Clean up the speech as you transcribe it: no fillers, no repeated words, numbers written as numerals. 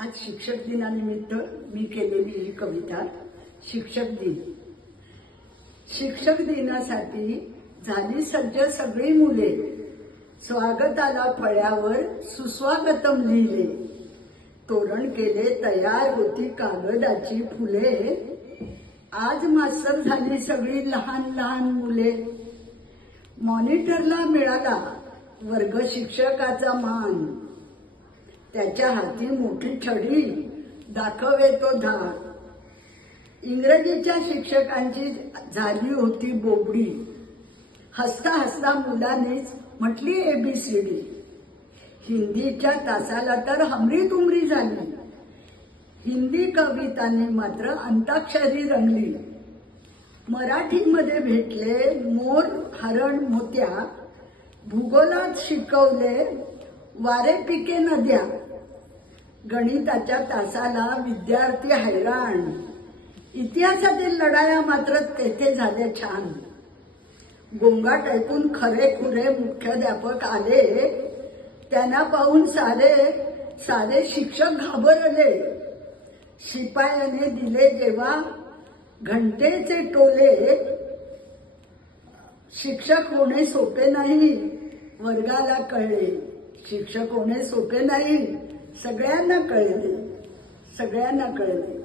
आज शिक्षक दिनानिमित्त मी केलेली ही कविता शिक्षक दिन। शिक्षक दिनासाठी झाली सज्ज सगळी मुले, स्वागताला फळ्यावर सुस्वागतम लिहिले, तोरण केले तयार होती कागदाची फुले, आज मास्तर झाली सगळी लहान लहान मुले। मॉनिटरला मिळाला वर्ग शिक्षकाचा मान, त्याच्या हाती मोठी छडी दाखवे तो धाक। इंग्रजीच्या शिक्षकांची झाली होती बोबडी, हसता हसता मुलांनीच म्हटली ABCD। हिंदीच्या तासाला तर हमरी तुमरी झाली, हिंदी कवितांनी मात्र अंताक्षरी रंगली। मराठीमध्ये भेटले मोर हरण मोत्या, भूगोलात शिकवले वारे पिके नद्या। गणिताच्या तासाला विद्यार्थी हैराण, इतिहासातील लढाया मात्र तेथे झाले छान। गोंगाट ऐकून खरे खुरे मुख्याध्यापक आले, त्यांना पाहून सारे सारे शिक्षक घाबरले। शिपायाने दिले जेव्हा घंटेचे टोले, शिक्षक होणे सोपे नाही वर्गाला कळले। शिक्षक होणे सोपे नाही सगळ्यांना कळले, सगळ्यांना कळले।